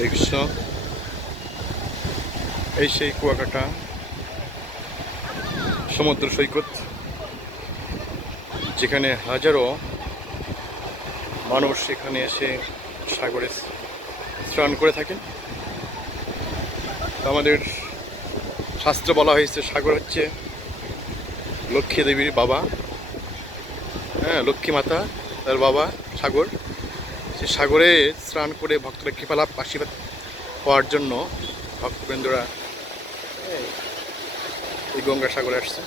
হরে এই সেই কুয়াকাটা, সমুদ্র সৈকত, যেখানে হাজারো মানুষ এখানে এসে সাগরে স্নান করে থাকেন। আমাদের শাস্ত্র বলা হয়েছে, সাগর হচ্ছে লক্ষ্মী দেবীর বাবা। হ্যাঁ লক্ষ্মী মাতা, তার বাবা সাগর। সে সাগরে স্নান করে ভক্তরা কৃপালাভ আশীর্বাদ পাওয়ার জন্য ভক্তবৃন্দরা এই গঙ্গা সাগরে আসছে।